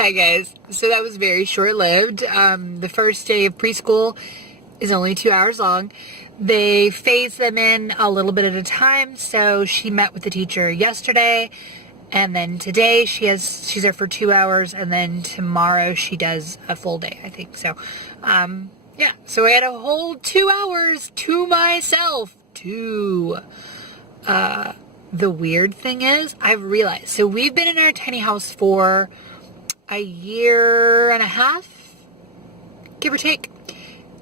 Hi guys. So that was very short-lived. The first day of preschool is only 2 hours long. They phase them in a little bit at a time. So she met with the teacher yesterday, and then today she's there for 2 hours, and then tomorrow she does a full day, I think. So, yeah. So I had a whole 2 hours to myself. The weird thing is, I've realized, so we've been in our tiny house for a year and a half, give or take,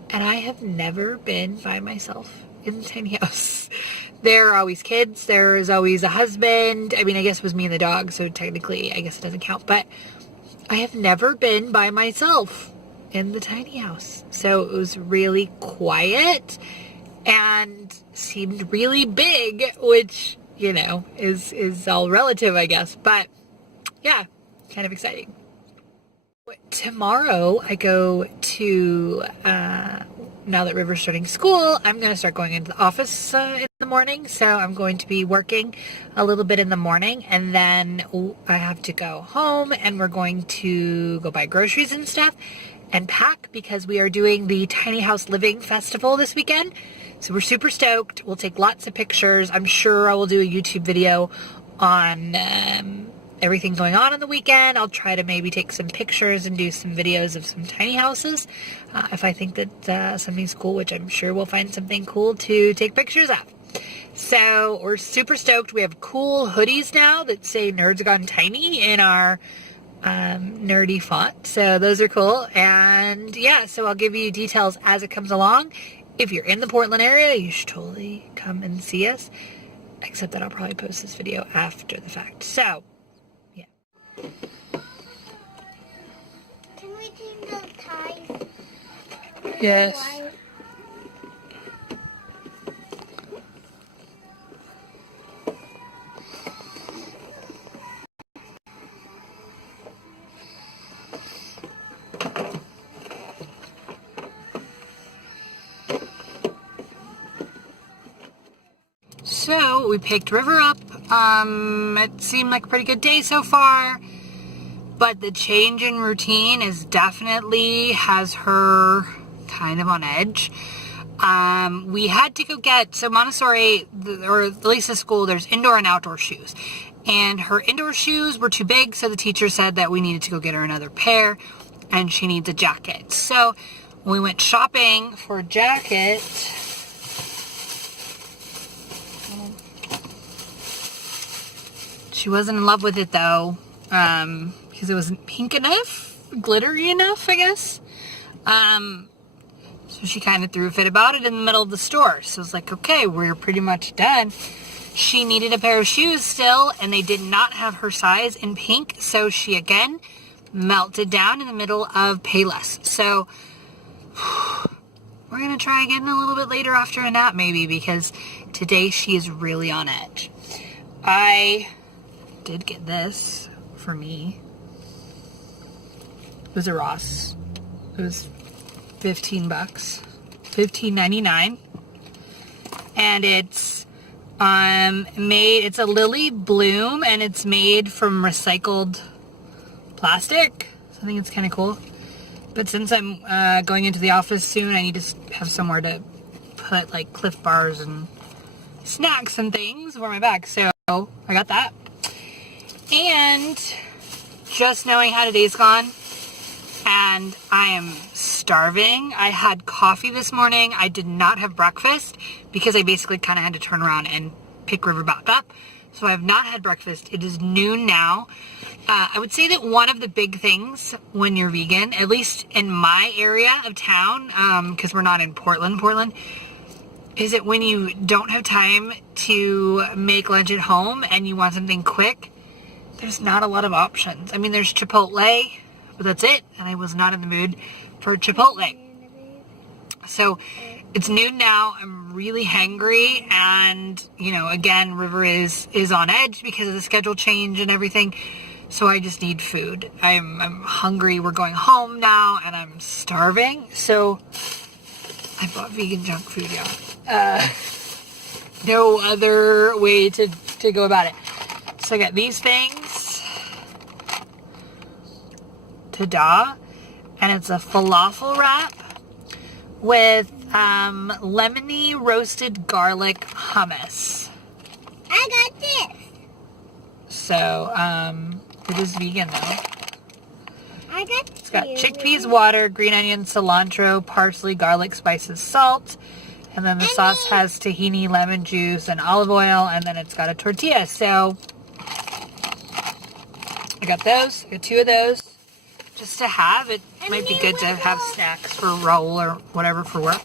and I have never been by myself in the tiny house. There are always kids, there is always a husband. I mean, I guess it was me and the dog, so technically I guess it doesn't count, but I have never been by myself in the tiny house. So it was really quiet and seemed really big, which, you know, is all relative, I guess, but yeah, kind of exciting. Tomorrow I go to, now that River's starting school, I'm going to start going into the office in the morning. So I'm going to be working a little bit in the morning, and then I have to go home and we're going to go buy groceries and stuff and pack because we are doing the Tiny House Living Festival this weekend. So we're super stoked. We'll take lots of pictures. I'm sure I will do a YouTube video on everything going on the weekend. I'll try to maybe take some pictures and do some videos of some tiny houses if I think that something's cool, which I'm sure we'll find something cool to take pictures of. So we're super stoked. We have cool hoodies now that say Nerds Gone Tiny in our nerdy font. So those are cool. And yeah, so I'll give you details as it comes along. If you're in the Portland area, you should totally come and see us. Except that I'll probably post this video after the fact. So, yeah. Can we change the ties? Yes. So we picked River up. It seemed like a pretty good day so far, but the change in routine is definitely has her kind of on edge. We had to go get, so Montessori, or at least the school, there's indoor and outdoor shoes. And her indoor shoes were too big, so the teacher said that we needed to go get her another pair, and she needs a jacket. So we went shopping for a jacket. She wasn't in love with it though, because it wasn't pink enough, glittery enough, I guess. So she kind of threw a fit about it in the middle of the store. So I was like, okay, we're pretty much done. She needed a pair of shoes still, and they did not have her size in pink. So she again melted down in the middle of Payless. So we're going to try again a little bit later after a nap maybe, because today she is really on edge. I did get this for me. It was a Ross. It was $15, $15.99, and it's it's a lily bloom, and it's made from recycled plastic. So I think it's kind of cool. But since I'm going into the office soon, I need to have somewhere to put like Cliff Bars and snacks and things for my bag. So I got that. And just knowing how today's gone, and I am starving. I had coffee this morning. I did not have breakfast because I basically kind of had to turn around and pick River back up. So I have not had breakfast. It is noon now. I would say that one of the big things when you're vegan, at least in my area of town, because we're not in Portland, is that when you don't have time to make lunch at home and you want something quick, there's not a lot of options. I mean, there's Chipotle, but that's it. And I was not in the mood for Chipotle. So it's noon now. I'm really hangry. And, you know, again, River is on edge because of the schedule change and everything. So I just need food. I'm hungry. We're going home now and I'm starving. So I bought vegan junk food, y'all. No other way to go about it. So I got these things. Ta-da. And it's a falafel wrap with lemony roasted garlic hummus. I got this. So, it is vegan though. I got It's got chickpeas, water, green onion, cilantro, parsley, garlic, spices, salt. And then the sauce has tahini, lemon juice, and olive oil. And then it's got a tortilla. So, I got those. I got 2 of those. Just to have. It might be good to have snacks for roll or whatever for work.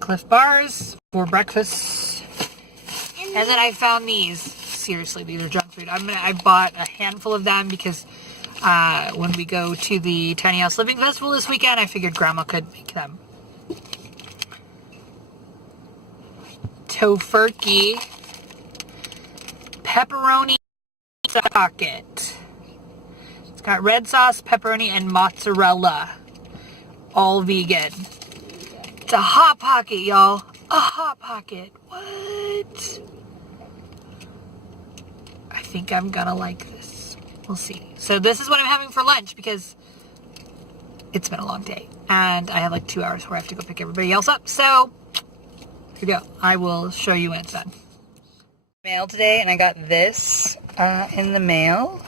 Cliff Bars for breakfast. And then I found these. Seriously, these are junk food. I bought a handful of them because when we go to the Tiny House Living Festival this weekend, I figured Grandma could make them. Tofurkey pepperoni pocket. It's got red sauce, pepperoni, and mozzarella. All vegan. It's a Hot Pocket, y'all. A Hot Pocket. What? I think I'm gonna like this. We'll see. So this is what I'm having for lunch because it's been a long day. And I have like 2 hours where I have to go pick everybody else up. So, here we go. I will show you when it's done. Mail today, and I got this in the mail.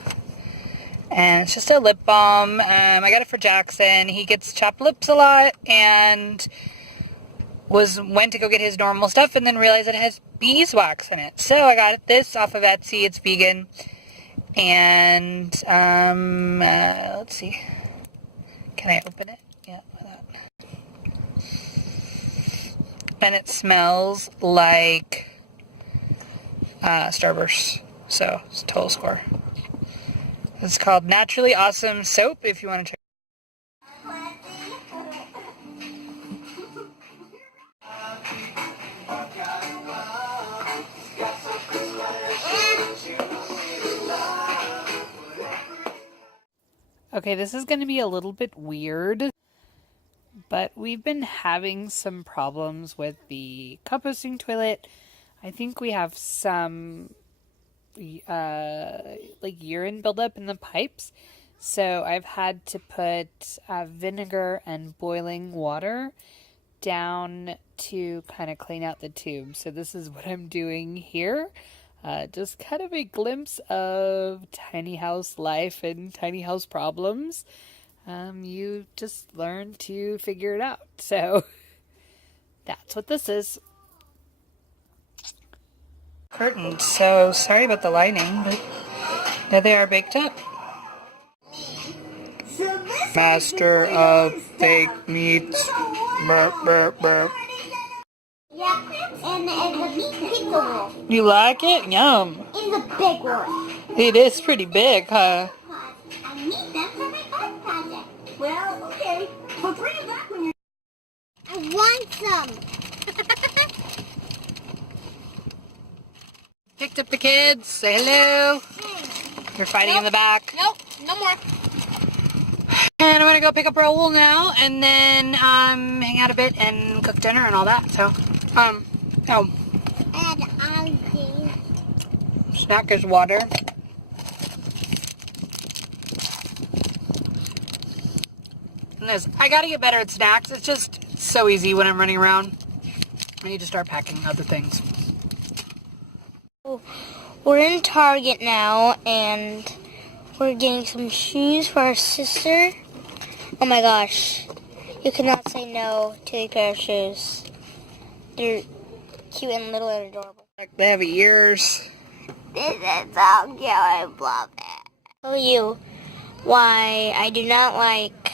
And it's just a lip balm. I got it for Jackson. He gets chapped lips a lot and went to go get his normal stuff and then realized it has beeswax in it. So I got this off of Etsy. It's vegan. And let's see. Can I open it? Yeah, why not? And it smells like Starburst. So it's a total score. It's called Naturally Awesome Soap, if you want to check. Okay, this is going to be a little bit weird, but we've been having some problems with the composting toilet. I think we have some like urine buildup in the pipes, so I've had to put vinegar and boiling water down to kind of clean out the tube. So this is what I'm doing here. Just kind of a glimpse of tiny house life and tiny house problems. You just learn to figure it out. So that's what this is. Curtains. So sorry about the lighting, but there they are baked up. Master of fake meats. Burp, burp, burp. Yeah, and the meat pizza roll. You like it? Yum. It's a big one. It is pretty big, huh? I need them for my art project. Well, okay. But bring it back when you're... I want some. Picked up the kids. Say hello. You're fighting in the back. Nope, no more. And I'm gonna go pick up Raoul now, and then hang out a bit and cook dinner and all that. So, And I'll do... snack is water. And this, I gotta get better at snacks. It's just so easy when I'm running around. I need to start packing other things. We're in Target now, and we're getting some shoes for our sister. Oh my gosh. You cannot say no to a pair of shoes. They're cute and little and adorable. They have ears. This is so cute. I love it. I'll tell you why I do not like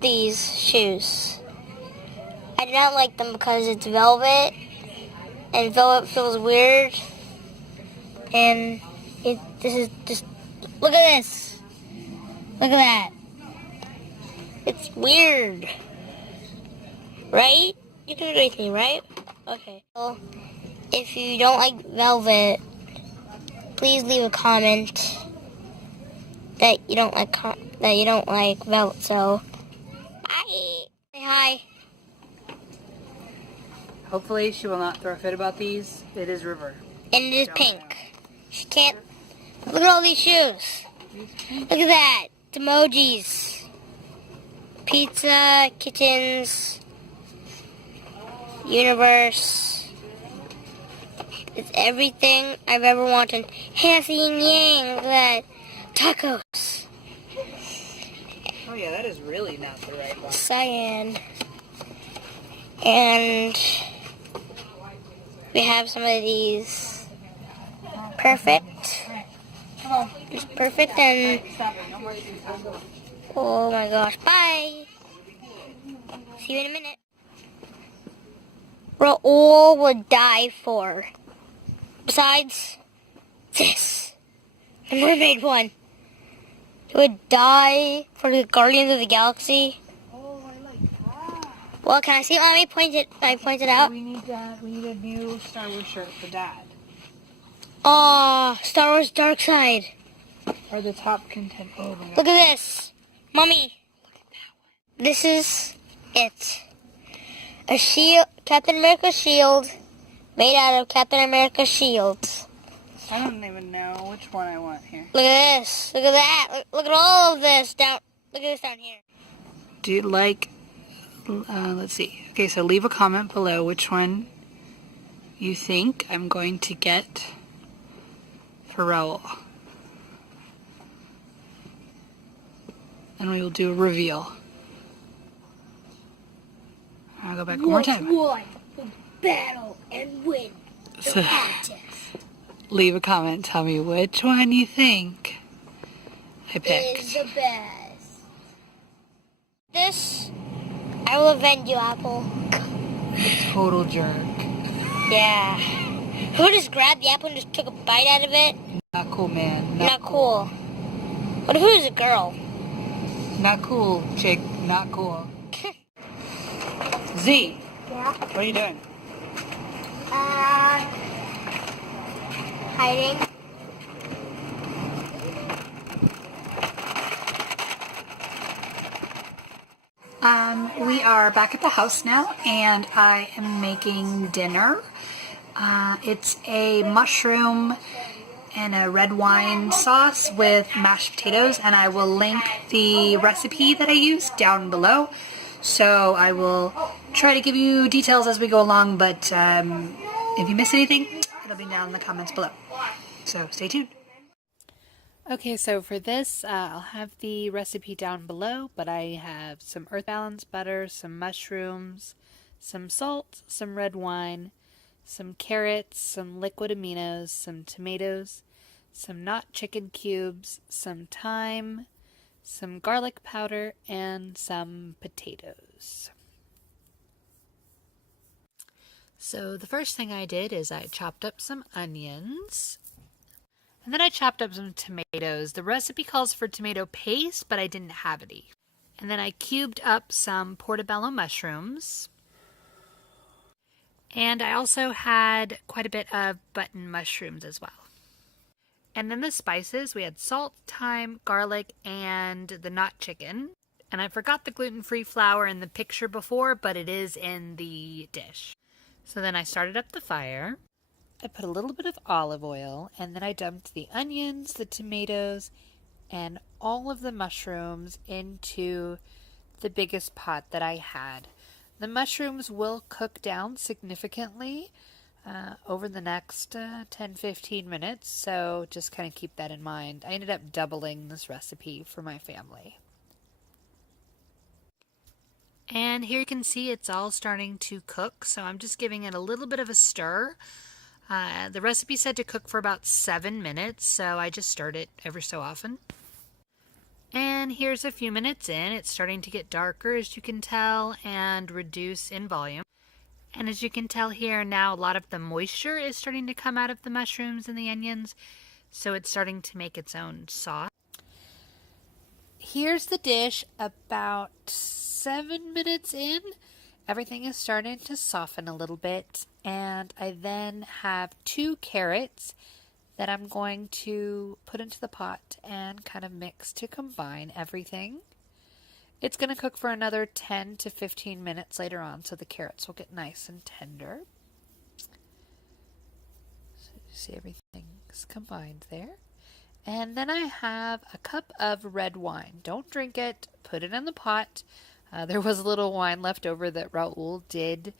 these shoes. I do not like them because it's velvet, and velvet feels weird. And this is just, look at this. Look at that. It's weird. Right? You can agree with me, right? Okay. Well, if you don't like velvet, please leave a comment that you don't like velvet. So, bye. Say hi. Hopefully she will not throw a fit about these. It is River. And it is pink. She can't. Look at all these shoes. Look at that. emojis. Pizza, kittens, universe. It's everything I've ever wanted. Hancy and Yang, look at that. Tacos. Oh yeah, that is really not the right one. Cyan. And we have some of these. Perfect. Come on. Just perfect and Stop it. No more tacos. oh my gosh. Bye. See you in a minute. Raoul would die for. Besides this. The mermaid one. He would die for the Guardians of the Galaxy. Oh, I like that. Well, can I see? Let me point it out. We need that. We need a new Star Wars shirt for Dad. Oh, Star Wars Dark Side. Or the top content. Oh my god. Look at this. Mommy. Look at that one. This is it. A shield, Captain America's shield, made out of Captain America's shields. I don't even know which one I want here. Look at this. Look at that. Look at all of this down. Look at this down here. Do you like, let's see. Okay, so leave a comment below which one you think I'm going to get for Raoul. And we will do a reveal. I'll go back one more time. One will battle and win the So, contest. leave a comment. Tell me which one you think I Is picked. the best. This, I will avenge you, Apple. Total jerk. Yeah. Who just grabbed the apple and just took a bite out of it? Not cool, man. Not cool. But who's a girl? Not cool, chick. Not cool. Z, Yeah. what are you doing? Hiding. We are back at the house now, and I am making dinner. It's a mushroom and a red wine sauce with mashed potatoes, and I will link the recipe that I used down below. So I will try to give you details as we go along, but if you miss anything, it'll be down in the comments below. So stay tuned. Okay, so for this, I'll have the recipe down below, but I have some Earth Balance butter, some mushrooms, some salt, some red wine, some carrots, some liquid aminos, some tomatoes, some not chicken cubes, some thyme, some garlic powder, and some potatoes. So the first thing I did is I chopped up some onions. And then I chopped up some tomatoes. The recipe calls for tomato paste, but I didn't have any. And then I cubed up some portobello mushrooms. And I also had quite a bit of button mushrooms as well. And then the spices, we had salt, thyme, garlic, and the not chicken. And I forgot the gluten-free flour in the picture before, but it is in the dish. So then I started up the fire. I put a little bit of olive oil, and then I dumped the onions, the tomatoes, and all of the mushrooms into the biggest pot that I had. The mushrooms will cook down significantly over the next 10-15 minutes, so just kind of keep that in mind. I ended up doubling this recipe for my family. And here you can see it's all starting to cook, so I'm just giving it a little bit of a stir. The recipe said to cook for about 7 minutes, so I just stirred it ever so often. And here's a few minutes in. It's starting to get darker, as you can tell, and reduce in volume. And as you can tell here now, a lot of the moisture is starting to come out of the mushrooms and the onions, so it's starting to make its own sauce. Here's the dish about 7 minutes in. Everything is starting to soften a little bit, and I then have 2 carrots that I'm going to put into the pot and kind of mix to combine everything. It's going to cook for another 10 to 15 minutes later on, so the carrots will get nice and tender. So you see everything's combined there. And then I have a cup of red wine. Don't drink it, put it in the pot. There was a little wine left over that Raul did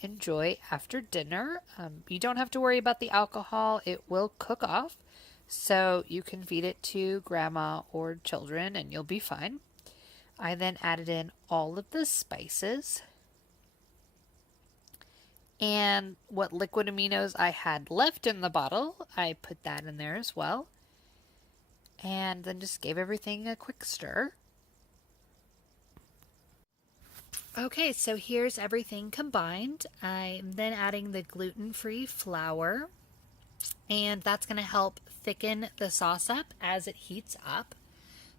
enjoy after dinner. You don't have to worry about the alcohol, it will cook off. So you can feed it to grandma or children and you'll be fine. I then added in all of the spices and what liquid aminos I had left in the bottle. I put that in there as well. And then just gave everything a quick stir. Okay, so here's everything combined. I'm then adding the gluten-free flour, and that's going to help thicken the sauce up as it heats up.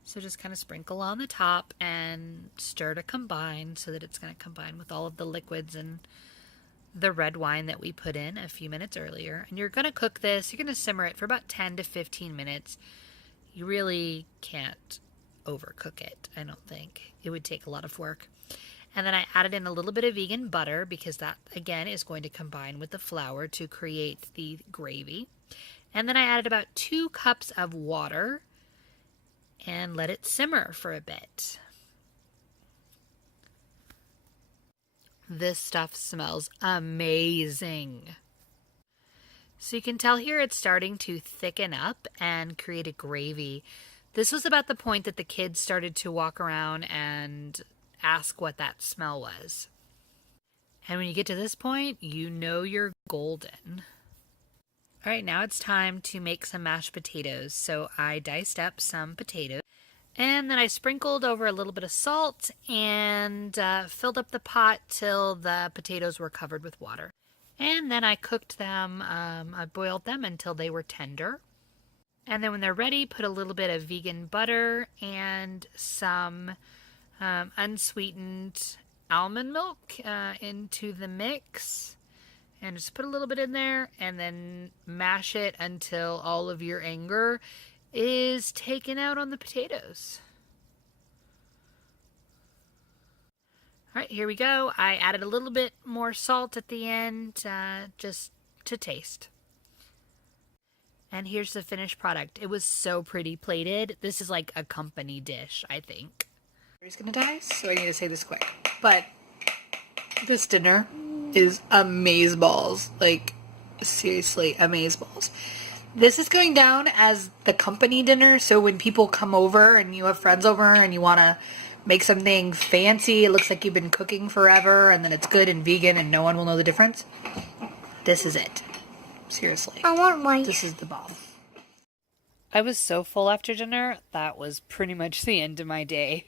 So just kind of sprinkle on the top and stir to combine so that it's going to combine with all of the liquids and the red wine that we put in a few minutes earlier. And you're going to cook this, you're going to simmer it for about 10 to 15 minutes. You really can't overcook it, I don't think. It would take a lot of work. And then I added in a little bit of vegan butter because that, again, is going to combine with the flour to create the gravy. And then I added about 2 cups of water and let it simmer for a bit. This stuff smells amazing. So you can tell here it's starting to thicken up and create a gravy. This was about the point that the kids started to walk around and ask what that smell was. And when you get to this point, you know you're golden. All right, now it's time to make some mashed potatoes. So I diced up some potatoes and then I sprinkled over a little bit of salt and filled up the pot till the potatoes were covered with water. And then I cooked them, I boiled them until they were tender. And then when they're ready, put a little bit of vegan butter and some unsweetened almond milk into the mix. And just put a little bit in there and then mash it until all of your anger is taken out on the potatoes. All right, here we go. I added a little bit more salt at the end just to taste. And here's the finished product. It was so pretty plated. This is like a company dish, I think. He's gonna die, so I need to say this quick. But this dinner is amazeballs. Like, seriously, amazeballs. This is going down as the company dinner, so when people come over and you have friends over and you want to make something fancy, it looks like you've been cooking forever, and then it's good and vegan and no one will know the difference. This is it. Seriously. I want one. This is the bomb. I was so full after dinner, that was pretty much the end of my day.